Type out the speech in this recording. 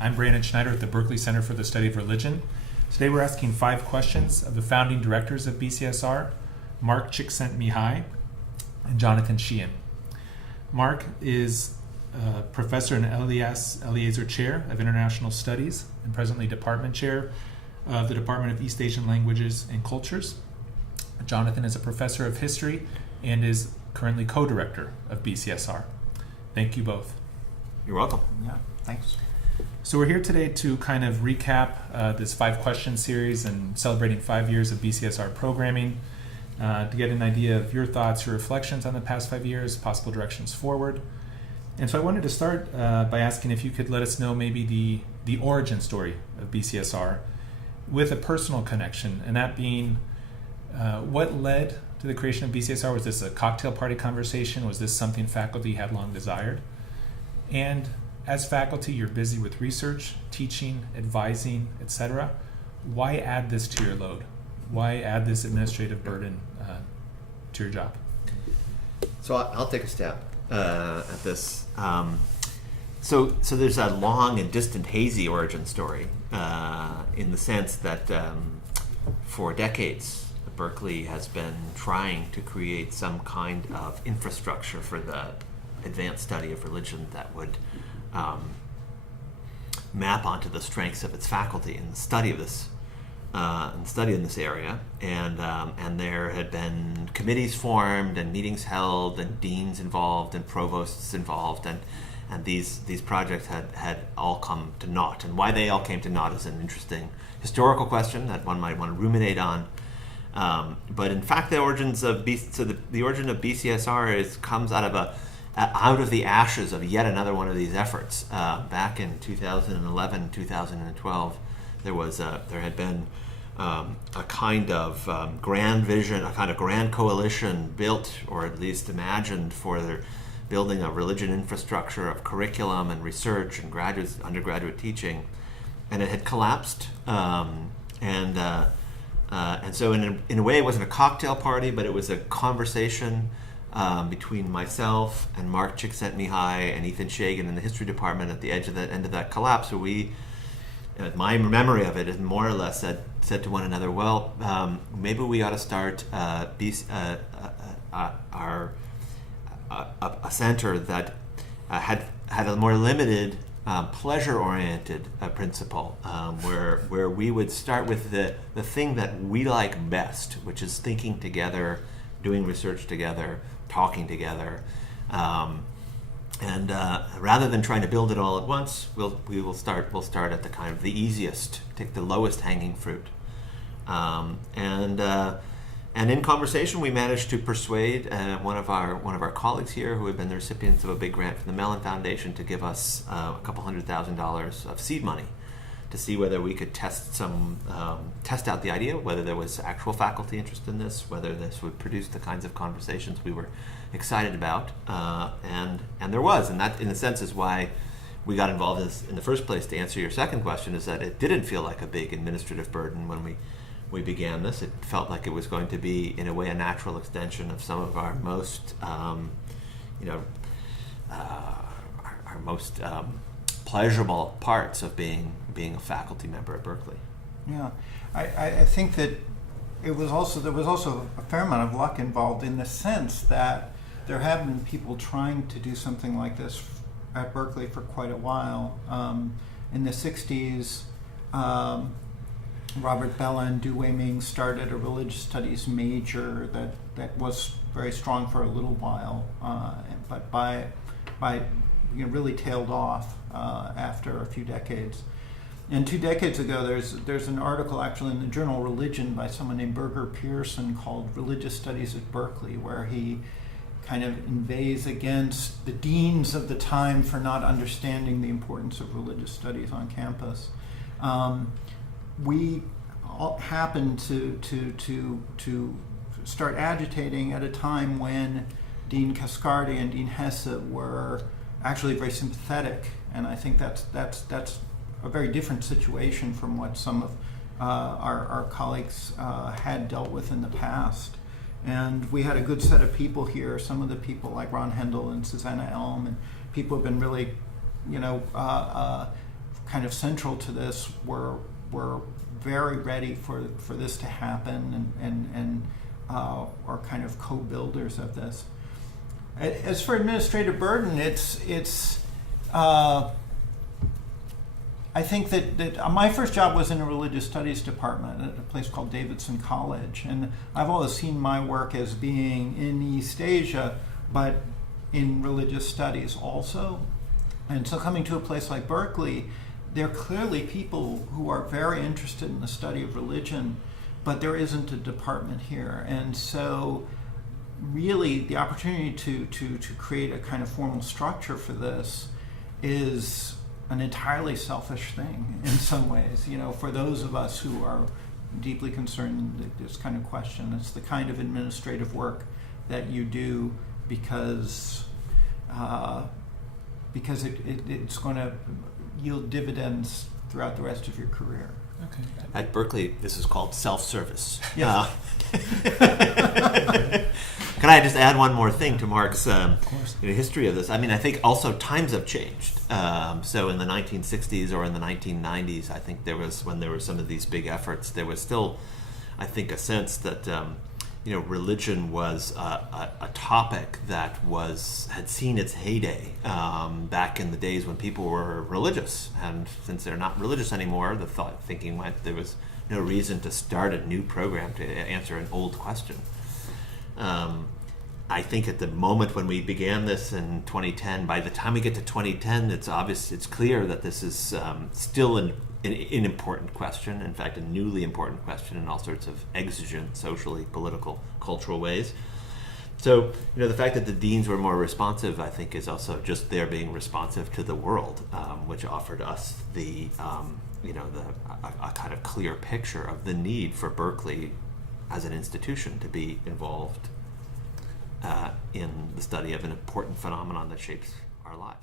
I'm Brandon Schneider at the Berkeley Center for the Study of Religion. Today we're asking 5 questions of the founding directors of BCSR, Mark Csikszentmihalyi and Jonathan Sheehan. Mark is a professor and Elias Eliezer Chair of International Studies and presently Department Chair of the Department of East Asian Languages and Cultures. Jonathan is a professor of history and is currently co-director of BCSR. Thank you both. You're welcome. Yeah, thanks. So we're here today to kind of recap this 5-question series and celebrating 5 years of BCSR programming, to get an idea of your thoughts, your reflections on the past 5 years, possible directions forward. And so I wanted to start by asking if you could let us know maybe the origin story of BCSR with a personal connection, and that being what led to the creation of BCSR. Was this a cocktail party conversation? Was this something faculty had long desired? And as faculty, you're busy with research, teaching, advising, etc. Why add this to your load? Why add this administrative burden to your job? So I'll take a stab at this. So there's a long and distant hazy origin story in the sense that for decades, Berkeley has been trying to create some kind of infrastructure for the advanced study of religion that would map onto the strengths of its faculty in the study of this, in this area, and there had been committees formed and meetings held and deans involved and provosts involved, and these projects had all come to naught. And why they all came to naught is an interesting historical question that one might want to ruminate on. But in fact, the origin of BCSR comes out of the ashes of yet another one of these efforts. Back in 2011, 2012, there had been a kind of grand vision, a kind of grand coalition built, or at least imagined, for the building a religion infrastructure of curriculum and research and undergraduate teaching, and it had collapsed. And so in a way, it wasn't a cocktail party, but it was a conversation between myself and Mark Csikszentmihalyi and Ethan Shagan in the history department at the end of that collapse. So my memory of it is more or less said to one another, well, maybe we ought to start a center that had a more limited, pleasure-oriented principle, where we would start with the thing that we like best, which is thinking together, doing research together, talking together, and rather than trying to build it all at once, we'll start at the kind of the easiest, take the lowest hanging fruit, and in conversation, we managed to persuade one of our colleagues here, who had been the recipients of a big grant from the Mellon Foundation, to give us a couple $100,000 of seed money to see whether we could test out the idea, whether there was actual faculty interest in this, whether this would produce the kinds of conversations we were excited about, and there was, and that, in a sense, is why we got involved in the first place. To answer your second question, is that it didn't feel like a big administrative burden when we began this. It felt like it was going to be, in a way, a natural extension of some of our most, our most pleasurable parts of being a faculty member at Berkeley. Yeah, I think that there was also a fair amount of luck involved, in the sense that there have been people trying to do something like this at Berkeley for quite a while. In the 60s, Robert Bella and Du Weiming started a religious studies major that was very strong for a little while, but really tailed off after a few decades. And 2 decades ago, there's an article actually in the journal Religion by someone named Berger Pearson called Religious Studies at Berkeley, where he kind of inveighs against the deans of the time for not understanding the importance of religious studies on campus. We all happened to start agitating at a time when Dean Cascardi and Dean Hesse were actually very sympathetic, and I think that's a very different situation from what some of our colleagues had dealt with in the past. And we had a good set of people here. Some of the people like Ron Hendel and Susanna Elm, and people have been really, kind of central to this were very ready for this to happen and are kind of co-builders of this. As for administrative burden, it's I think that my first job was in a religious studies department at a place called Davidson College, and I've always seen my work as being in East Asia, but in religious studies also. And so coming to a place like Berkeley, there are clearly people who are very interested in the study of religion, but there isn't a department here. And so really the opportunity to create a kind of formal structure for this is an entirely selfish thing in some ways. For those of us who are deeply concerned with this kind of question, it's the kind of administrative work that you do because it's going to yield dividends throughout the rest of your career. Okay. At Berkeley, this is called self-service. Yeah. Can I just add one more thing to Mark's course. History of this? I mean, I think also times have changed. So in the 1960s or in the 1990s, I think when there were some of these big efforts, there was still, I think, a sense that religion was a topic that had seen its heyday back in the days when people were religious, and since they're not religious anymore, the thinking went there was no reason to start a new program to answer an old question. I think at the moment when we began this in 2010, by the time we get to 2010, it's clear that this is still an important question, in fact, a newly important question in all sorts of exigent, socially, political, cultural ways. So, the fact that the deans were more responsive, I think, is also just their being responsive to the world, which offered us a kind of clear picture of the need for Berkeley as an institution to be involved in the study of an important phenomenon that shapes our lives.